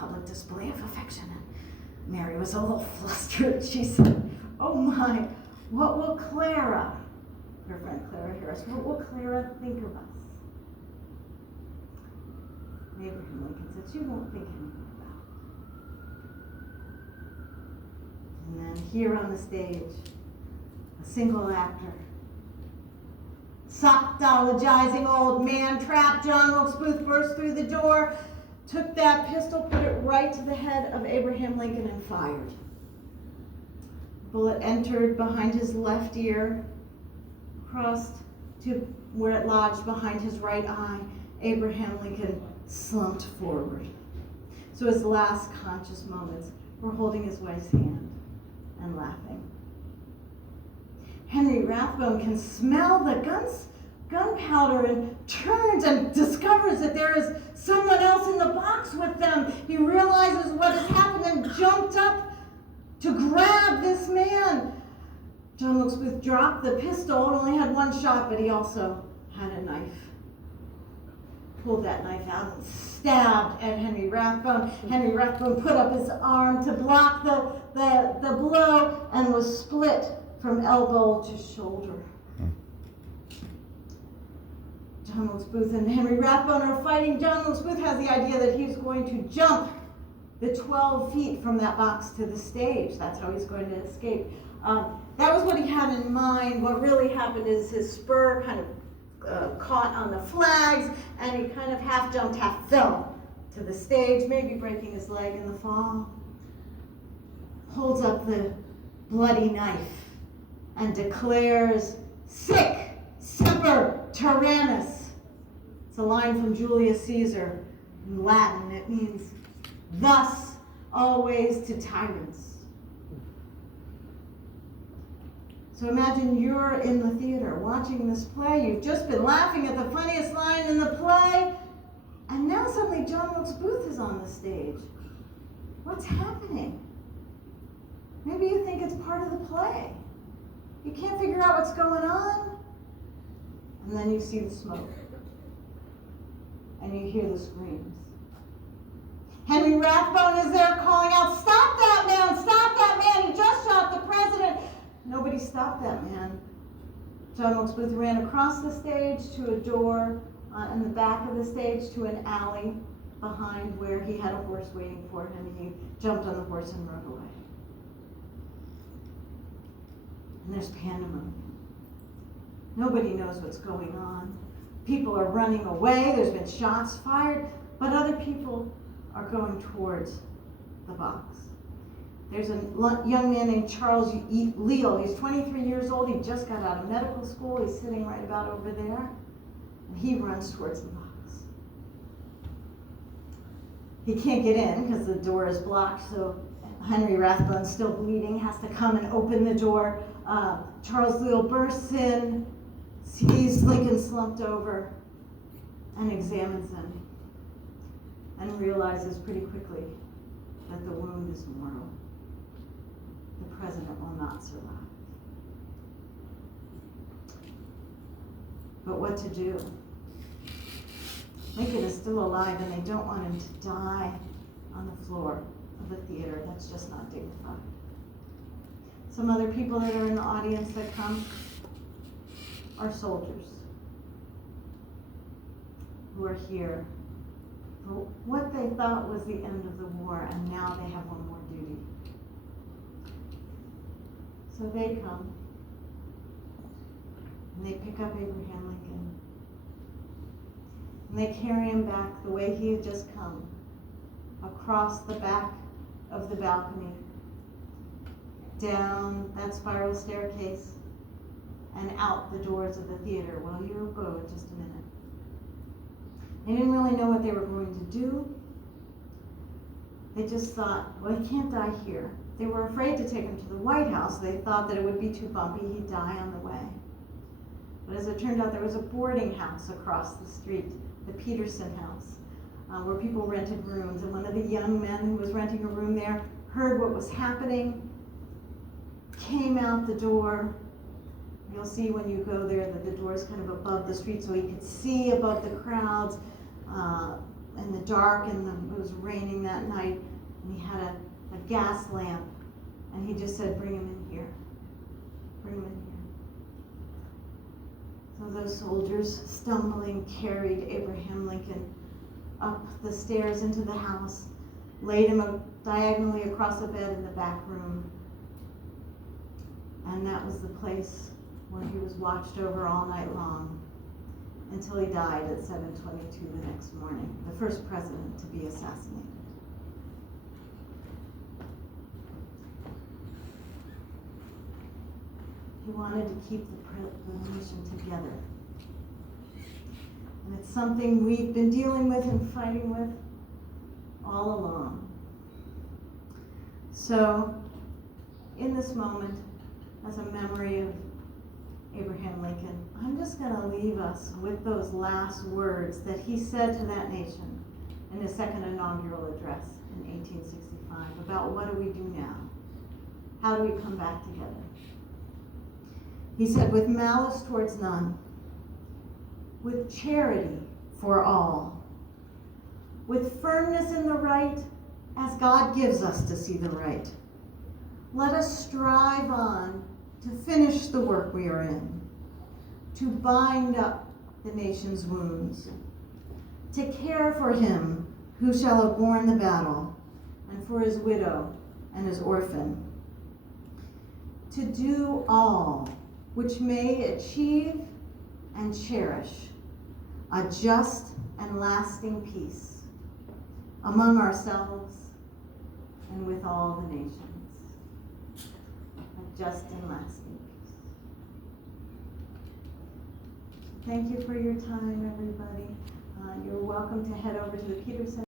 public display of affection. And Mary was a little flustered. She said, "Oh my, what will Clara," her friend Clara Harris, "what will Clara think of us?" And Abraham Lincoln said, "She won't think anything about it." And then here on the stage, a single actor, sockdologizing old man trapped John Wilkes Booth burst through the door, took that pistol, put it right to the head of Abraham Lincoln and fired. The bullet entered behind his left ear, crossed to where it lodged behind his right eye. Abraham Lincoln slumped forward. So his last conscious moments were holding his wife's hand and laughing. Henry Rathbone can smell the gunpowder and turns and discovers that there is someone else in the box with them. He realizes what has happened and jumped up to grab this man. John Wilkes Booth dropped the pistol, only had one shot, but he also had a knife. Pulled that knife out and stabbed at Henry Rathbone. Henry Rathbone put up his arm to block the blow and was split from elbow to shoulder. John Wilkes Booth and Henry Rathbone are fighting. John Wilkes Booth has the idea that he's going to jump the 12 feet from that box to the stage. That's how he's going to escape. That was what he had in mind. What really happened is his spur kind of caught on the flags, and he kind of half jumped, half fell to the stage, maybe breaking his leg in the fall. Holds up the bloody knife and declares, "Sic semper tyrannis." It's a line from Julius Caesar. In Latin, it means, "Thus always to tyrants." So imagine you're in the theater watching this play. You've just been laughing at the funniest line in the play, and now suddenly John Wilkes Booth is on the stage. What's happening? Maybe you think it's part of the play. You can't figure out what's going on. And then you see the smoke. And you hear the screams. Henry Rathbone is there calling out, "Stop that man! Stop that man! He just shot the president!" Nobody stopped that man. John Wilkes Booth ran across the stage to a door in the back of the stage to an alley behind where he had a horse waiting for him. He jumped on the horse and rode away. And there's pandemonium. Nobody knows what's going on. People are running away. There's been shots fired, but other people are going towards the box. There's a young man named Charles Leal. He's 23 years old. He just got out of medical school. He's sitting right about over there. And he runs towards the box. He can't get in because the door is blocked, so Henry Rathbone, still bleeding, has to come and open the door. Charles Leal bursts in, sees Lincoln slumped over, and examines him, and realizes pretty quickly that the wound is mortal. The president will not survive. But what to do? Lincoln is still alive, and they don't want him to die on the floor of the theater. That's just not dignified. Some other people that are in the audience that come are soldiers who are here for what they thought was the end of the war, and now they have one more duty. So they come, and they pick up Abraham Lincoln, and they carry him back the way he had just come, across the back of the balcony, down that spiral staircase, and out the doors of the theater. Well, you'll go in just a minute. They didn't really know what they were going to do. They just thought, well, he can't die here. They were afraid to take him to the White House. They thought that it would be too bumpy. He'd die on the way. But as it turned out, there was a boarding house across the street, the Peterson House, where people rented rooms. And one of the young men who was renting a room there heard what was happening, came out the door. You'll see when you go there that the door is kind of above the street, so he could see above the crowds. in the dark, and it was raining that night, and he had a gas lamp, and he just said, bring him in here. Bring him in here. So those soldiers stumbling carried Abraham Lincoln up the stairs into the house, laid him diagonally across a bed in the back room, and that was the place where he was watched over all night long until he died at 7:22 the next morning, the first president to be assassinated. He wanted to keep the nation together. And it's something we've been dealing with and fighting with all along. So, in this moment, as a memory of Abraham Lincoln, I'm just going to leave us with those last words that he said to that nation in his second inaugural address in 1865 about what do we do now? How do we come back together? He said, with malice towards none, with charity for all, with firmness in the right as God gives us to see the right, let us strive on to finish the work we are in, to bind up the nation's wounds, to care for him who shall have borne the battle, and for his widow and his orphan, to do all which may achieve and cherish a just and lasting peace among ourselves and with all the nations. A just and lasting peace. Thank you for your time, everybody. You're welcome to head over to the Peterson